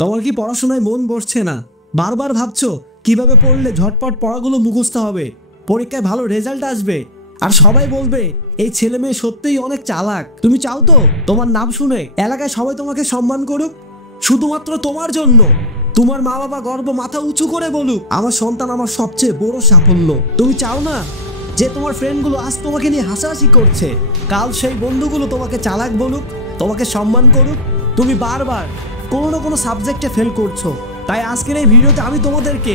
তোমার কি পড়াশোনায় মন বসছে না? বারবার ভাবছো কিভাবে পড়লে ঝটপট পড়াগুলো মুখস্থ হবে, পরীক্ষায় ভালো রেজাল্ট আসবে, আর সবাই বলবে এই ছেলে মেয়ে সত্যিই অনেক চালাক। তুমি চাও তো তোমার নাম শুনে এলাকায় সবাই তোমাকে সম্মান করুক, শুধুমাত্র তোমার জন্য। তোমার মা বাবা গর্ব মাথা উঁচু করে বলুক আমার সন্তান আমার সবচেয়ে বড় সাফল্য। তুমি চাও না যে তোমার ফ্রেন্ডগুলো আজ তোমাকে নিয়ে হাসাহাসি করছে, কাল সেই বন্ধুগুলো তোমাকে চালাক বলুক, তোমাকে সম্মান করুক? তুমি বারবার কোনো না কোনো সাবজেক্টে ফেল করছো। তাই আজকের এই ভিডিওতে আমি তোমাদেরকে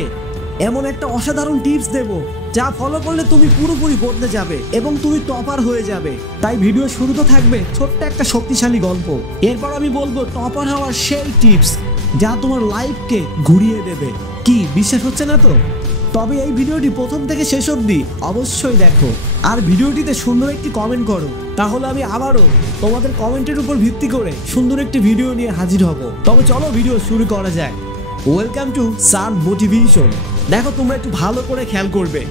এমন একটা অসাধারণ টিপস দেব যা ফলো করলে তুমি পুরোপুরি বদলে যাবে এবং তুমি টপার হয়ে যাবে। তাই ভিডিও শুরুতে থাকবে ছোট্ট একটা শক্তিশালী গল্প, এরপর আমি বলবো টপার হওয়ার সেই টিপস যা তোমার লাইফকে ঘুরিয়ে দেবে। কি বিশ্বাস হচ্ছে না তো? তবে এই ভিডিওটি প্রথম থেকে শেষ অবধি অবশ্যই দেখো, আর ভিডিওটিতে সুন্দর একটি কমেন্ট করো, তাহলে আমি আবারও তোমাদের কমেন্টের উপর ভিত্তি করে সুন্দর একটি ভিডিও নিয়ে হাজির হব। তবে চলো ভিডিও শুরু করা যাক। Welcome to Sun Motivation. দেখো, তোমরা একটু ভালো করে খেয়াল করবে,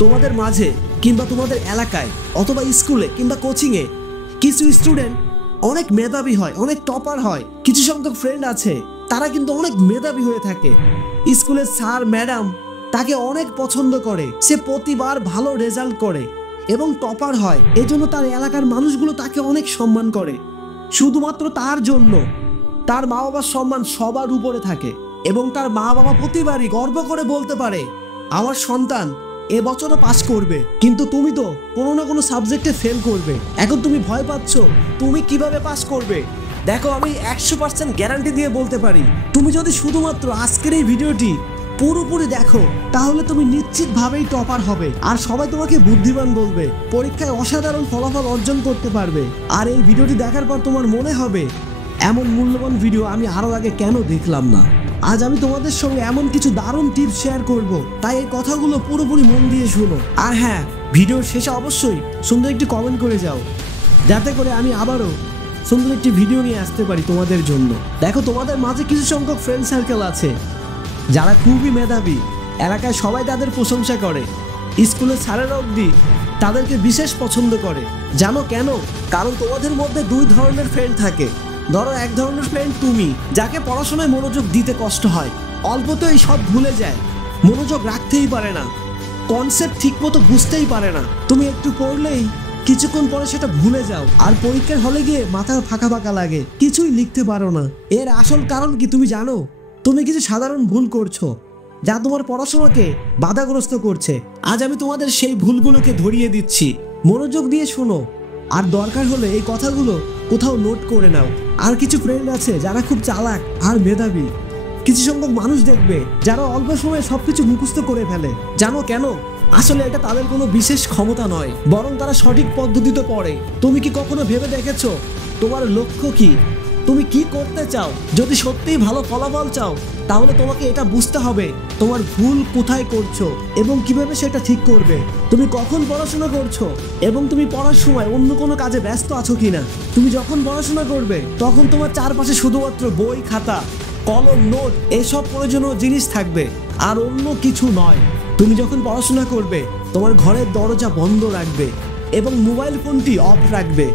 তোমাদের মাঝে কিংবা তোমাদের এলাকায় অথবা স্কুলে কিংবা কোচিংয়ে কিছু স্টুডেন্ট অনেক মেধাবী হয়, অনেক টপার হয়। কিছু সংখ্যক ফ্রেন্ড আছে তারা কিন্তু অনেক মেধাবী হয়ে থাকে। স্কুলের স্যার ম্যাডাম তাকে অনেক পছন্দ করে, সে প্রতিবার ভালো রেজাল্ট করে এবং টপার হয়। এজন্য তার এলাকার মানুষগুলো তাকে অনেক সম্মান করে। শুধুমাত্র তার জন্য তার মা বাবার সম্মান সবার উপরে থাকে এবং তার মা বাবা প্রতিবারই গর্ব করে বলতে পারে আমার সন্তান এবছরও পাস করবে। কিন্তু তুমি তো কোনো না কোনো সাবজেক্টে ফেল করবে। এখন তুমি ভয় পাচ্ছ তুমি কিভাবে পাস করবে। দেখো, আমি 100% গ্যারান্টি দিয়ে বলতে পারি, তুমি যদি শুধুমাত্র আজকের এই ভিডিওটি পুরোপুরি দেখো তাহলে তুমি নিশ্চিতভাবেই টপার হবে, আর সবাই তোমাকে বুদ্ধিমান বলবে, পরীক্ষায় অসাধারণ ফলাফল অর্জন করতে পারবে। আর এই ভিডিওটি দেখার পর তোমার মনে হবে এমন মূল্যবান ভিডিও আমি আরো আগে কেন দেখলাম না। আজ আমি তোমাদের সঙ্গে এমন কিছু দারুণ টিপস শেয়ার করব, তাই এই কথাগুলো পুরোপুরি মন দিয়ে শুনো। আর হ্যাঁ, ভিডিওর শেষে অবশ্যই সুন্দর একটি কমেন্ট করে যাও, যাতে করে আমি আবারও সুন্দর একটি ভিডিও নিয়ে আসতে পারি তোমাদের জন্য। দেখো, তোমাদের মাঝে কিছু সংখ্যক ফ্রেন্ড সার্কেল আছে যারা খুবই মেধাবী, এলাকায় সবাই তাদের প্রশংসা করে, স্কুলের স্যারেরা অবধি তাদেরকে বিশেষ পছন্দ করে। জানো কেন? কারণ তোমাদের মধ্যে দুই ধরনের ফ্রেন্ড থাকে। ধরো, এক ধরনের ফ্রেন্ড তুমি, যাকে পড়াশোনায় মনোযোগ দিতে কষ্ট হয়, অল্পতেই সব ভুলে যায়, মনোযোগ রাখতেই পারে না, কনসেপ্ট ঠিক মতো বুঝতেই পারে না। তুমি একটু পড়লেই কিছুক্ষণ পরে সেটা ভুলে যাও, আর পরীক্ষার হলে গিয়ে মাথা ফাঁকা ফাঁকা লাগে, কিছুই লিখতে পারো না। এর আসল কারণ কি তুমি জানো? তুমি কিছু সাধারণ ভুল করছো যা তোমার পড়াশোনাকে বাধাগ্রস্ত করছে। আজ আমি তোমাদের সেই ভুলগুলোকে ধরিয়ে দিচ্ছি, মনোযোগ দিয়ে শোনো, আর দরকার হলে এই কথাগুলো কোথাও নোট করে নাও। আর কিছু ফ্রেন্ড আছে যারা খুব চালাক আর মেধাবী, কিছু সংখ্যক মানুষ দেখবে যারা অল্প সময়ে সবকিছু মুখস্থ করে ফেলে। জানো কেন? আসলে এটা তাদের কোনো বিশেষ ক্ষমতা নয়, বরং তারা সঠিক পদ্ধতিতে পড়ে। তুমি কি কখনো ভেবে দেখেছো তোমার লক্ষ্য কি? তুমি কি করতে চাও? যদি সত্যিই ভালো ফলাফল চাও তাহলে তোমাকে এটা বুঝতে হবে তোমার ভুল কোথায় করছো এবং কিভাবে সেটা ঠিক করবে। তুমি কখন পড়াশোনা করছো এবং তুমি পড়ার সময় অন্য কোনো কাজে ব্যস্ত আছো কিনা। তুমি যখন পড়াশোনা করবে তখন তোমার চারপাশে শুধুমাত্র বই, খাতা, কলম, নোট এসব প্রয়োজনীয় জিনিস থাকবে, আর অন্য কিছু নয়। তুমি যখন পড়াশোনা করবে তোমার ঘরের দরজা বন্ধ রাখবে এবং মোবাইল ফোনটি অফ রাখবে,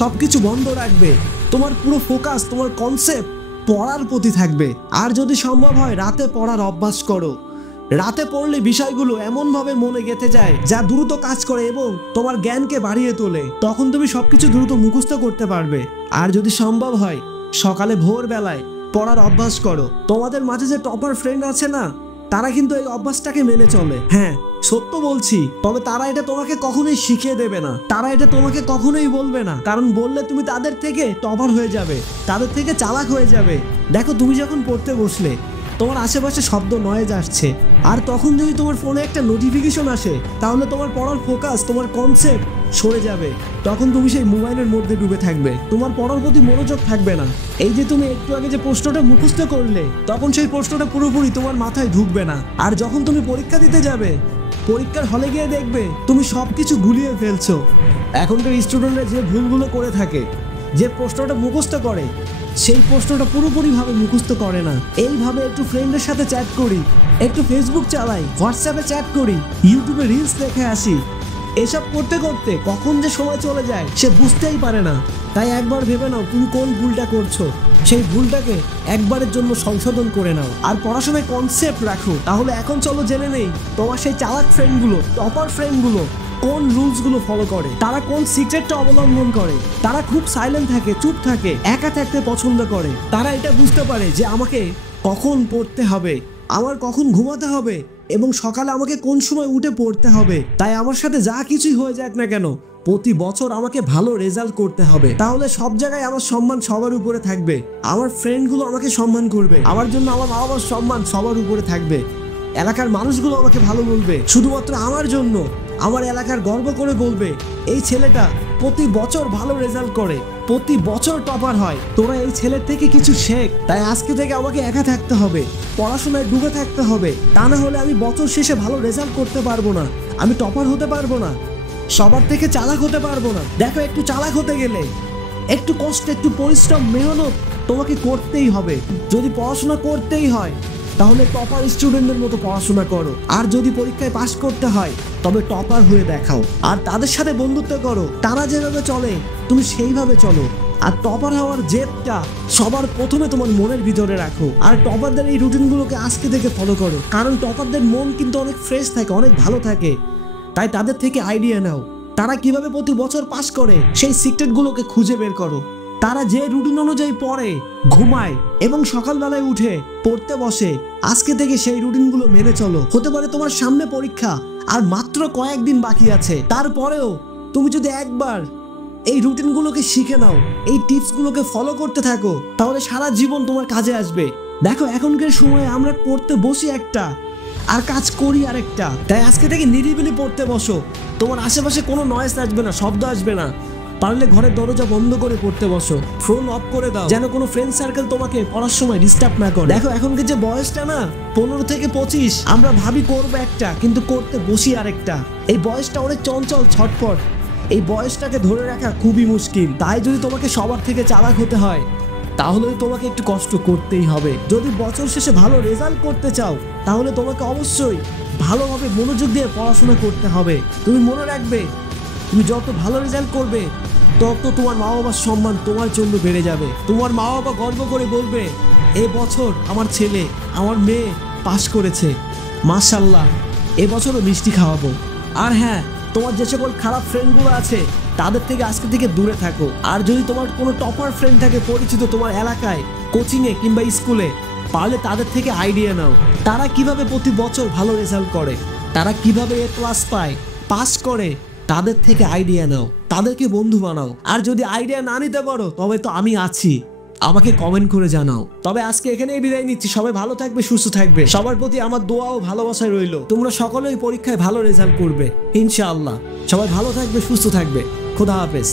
সবকিছু বন্ধ রাখবে। তোমার পুরো ফোকাস তোমার কনসেপ্ট পড়ার প্রতি থাকবে। আর যদি সম্ভব হয় রাতে পড়ার অভ্যাস করো। রাতে পড়লে বিষয়গুলো এমনভাবে মনে গেঁথে যায় যা দ্রুত কাজ করে এবং তোমার জ্ঞানকে বাড়িয়ে তোলে। তখন তুমি সবকিছু দ্রুত মুখস্থ করতে পারবে। আর যদি সম্ভব হয় সকালে ভোরবেলায় পড়ার অভ্যাস করো। তোমাদের মাঝে যে টপার ফ্রেন্ড আছে না, তারা কিন্তু এই অভ্যাসটাকে মেনে চলে। হ্যাঁ, সত্য বলছি, তবে তারা এটা তোমাকে কখনোই শিখিয়ে দেবে না, তারা এটা তোমাকে কখনোই বলবে না, কারণ বললে তুমি তাদের থেকে টপার হয়ে যাবে, তাদের থেকে চালাক হয়ে যাবে। দেখো, তুমি যখন পড়তে বসলে তোমার আশেপাশে শব্দ নয়েজ আসছে, আর তখন যদি তোমার ফোনে একটা নোটিফিকেশন আসে তাহলে তোমার পড়ার ফোকাস, তোমার কনসেপ্ট সরে যাবে। তখন তুমি সেই মোবাইলের মধ্যে ডুবে থাকবে, তোমার পড়ার প্রতি মনোযোগ থাকবে না। এই যে তুমি একটু আগে যে প্রশ্নটা মুখস্থ করলে, তখন সেই প্রশ্নটা পুরোপুরি তোমার মাথায় ঢুকবে না। আর যখন তুমি পরীক্ষা দিতে যাবে, পরীক্ষার হলে গিয়ে দেখবে তুমি সবকিছু গুলিয়ে ফেলছো। এখনকার স্টুডেন্টরা যে ভুলগুলো করে থাকে, যে প্রশ্নটা মুখস্থ করে সেই প্রশ্নটা পুরোপুরিভাবে মুখস্থ করে না। এইভাবে একটু ফ্রেন্ডের সাথে চ্যাট করি, একটু ফেসবুক চালাই, হোয়াটসঅ্যাপে চ্যাট করি, ইউটিউবে রিলস দেখে আসি, এসব করতে করতে কখন যে সময় চলে যায় সে বুঝতেই পারে না। তাই একবার ভেবে নাও তুমি কোন ভুলটা করছো, সেই ভুলটাকে একবারের জন্য সংশোধন করে নাও আর পড়াশোনায় কনসেপ্ট রাখো। তাহলে এখন চলো জেনে নেই তোমার সেই চালাক ফ্রেন্ডগুলো, টপার ফ্রেন্ডগুলো কোন রুলসগুলো ফলো করে, তারা কোন সিক্রেটটা অবলম্বন করে। তারা খুব সাইলেন্ট থাকে, চুপ থাকে, একা থাকতে পছন্দ করে। তারা এটা বুঝতে পারে যে আমাকে কখন পড়তে হবে, আমার কখন ঘুমাতে হবে এবং সকালে আমাকে কোন সময় উঠে পড়তে হবে। তাই আমার সাথে যা কিছুই হয়ে যাক না কেন, প্রতি বছর আমাকে ভালো রেজাল্ট করতে হবে। তাহলে সব জায়গায় আমার সম্মান সবার উপরে থাকবে, আমার ফ্রেন্ডগুলো আমাকে সম্মান করবে, আমার জন্য আমার মা বাবার সম্মান সবার উপরে থাকবে, এলাকার মানুষগুলো আমাকে ভালো বলবে। শুধুমাত্র আমার জন্য আমার এলাকার গর্ব করে বলবে এই ছেলেটা প্রতি বছর ভালো রেজাল্ট করে, প্রতি বছর টপার হয়। তোরা এই ছেলের থেকে কিছু শেখ। তাই আজকে থেকে আমাকে একা থাকতে হবে, পড়াশোনায় ডুবে থাকতে হবে, তা না হলে আমি বছর শেষে ভালো রেজাল্ট করতে পারবো না, আমি টপার হতে পারবো না, সবার থেকে চালাক হতে পারবো না। দেখো, একটু চালাক হতে গেলে একটু কষ্ট, একটু পরিশ্রম, মেহনত তোমাকে করতেই হবে। যদি পড়াশোনা করতেই হয় তাহলে টপার স্টুডেন্টদের মতো পড়াশোনা করো, আর যদি পরীক্ষায় পাশ করতে হয় তবে টপার হয়ে দেখাও। আর তাদের সাথে বন্ধুত্ব করো, তারা যেভাবে চলে তুমি সেইভাবে চলো। আর টপার হওয়ার জেদটা সবার প্রথমে তোমার মনের ভিতরে রাখো। আর টপারদের এই রুটিনগুলোকে আজকে থেকে ফলো করো, কারণ টপারদের মন কিন্তু অনেক ফ্রেশ থাকে, অনেক ভালো থাকে। তাই তাদের থেকে আইডিয়া নাও, তারা কিভাবে প্রতি বছর পাস করে সেই সিক্রেটগুলোকে খুঁজে বের করো। তারা যে রুটিন অনুযায়ী পড়ে, ঘুমায় এবং সকালবেলায় উঠে পড়তে বসে, আজকে থেকে সেই রুটিনগুলো মেনে চলো। হতে পারে তোমার সামনে পরীক্ষা আর মাত্র কয়েকদিন বাকি আছে, তারপরেও তুমি যদি একবার এই রুটিনগুলোকে শিখে নাও, এই টিপসগুলোকে ফলো করতে থাকো, তাহলে সারা জীবন তোমার কাজে আসবে। দেখো, এখনকার সময়ে আমরা পড়তে বসি একটা আর কাজ করি আরেকটা। তাই আজকে থেকে নিরিবিলি পড়তে বসো, তোমার আশেপাশে কোনো নয়েজ আসবে না, শব্দ আসবে না। পারলে ঘরের দরজা বন্ধ করে পড়তে বসো, ফোন অফ করে দাও, যেন কোনো ফ্রেন্ড সার্কেল তোমাকে পড়ার সময় ডিস্টার্ব না করে। দেখো, এখনকার যে বয়সটা না 15 থেকে 25, আমরা ভাবি করবো একটা কিন্তু করতে বসি আরেকটা। এই বয়সটা অনেক চঞ্চল, ছটফট, এই বয়সটাকে ধরে রাখা খুবই মুশকিল। তাই যদি তোমাকে সবার থেকে চালাক হতে হয় তাহলে তোমাকে একটু কষ্ট করতেই হবে। যদি বছর শেষে ভালো রেজাল্ট করতে চাও তাহলে তোমাকে অবশ্যই ভালোভাবে মনোযোগ দিয়ে পড়াশোনা করতে হবে। তুমি মনে রাখবে, তুমি যত ভালো রেজাল্ট করবে তত তোমার মা বাবার সম্মান তোমার জন্য বেড়ে যাবে। তোমার মা বাবা গর্ব করে বলবে এ বছর আমার ছেলে, আমার মেয়ে পাশ করেছে, মাশাআল্লাহ, এবছরও মিষ্টি খাওয়াবো। আর হ্যাঁ, তোমার যে সকল খারাপ ফ্রেন্ডগুলো আছে তাদের থেকে আজকে থেকে দূরে থাকো। আর যদি তোমার কোনো টপার ফ্রেন্ড থাকে পরিচিত তোমার এলাকায়, কোচিংয়ে কিংবা স্কুলে, পারলে তাদের থেকে আইডিয়া নাও, তারা কিভাবে প্রতি বছর ভালো রেজাল্ট করে, তারা কিভাবে এ ক্লাস পায়, পাস করে, তাদের থেকে আইডিয়া নাও, তাদেরকে বন্ধু বানাও। আর যদি আইডিয়া না নিতে পারো তবে তো আমি আছি, আমাকে কমেন্ট করে জানাও। তবে আজকে এখানেই বিদায় নিচ্ছি। সবাই ভালো থাকবে, সুস্থ থাকবে। সবার প্রতি আমার দোয়া ও ভালোবাসা রইল। তোমরা সকলেই পরীক্ষায় ভালো রেজাল্ট করবে ইনশাআল্লাহ। সবাই ভালো থাকবে, সুস্থ থাকবে। খোদা হাফেজ।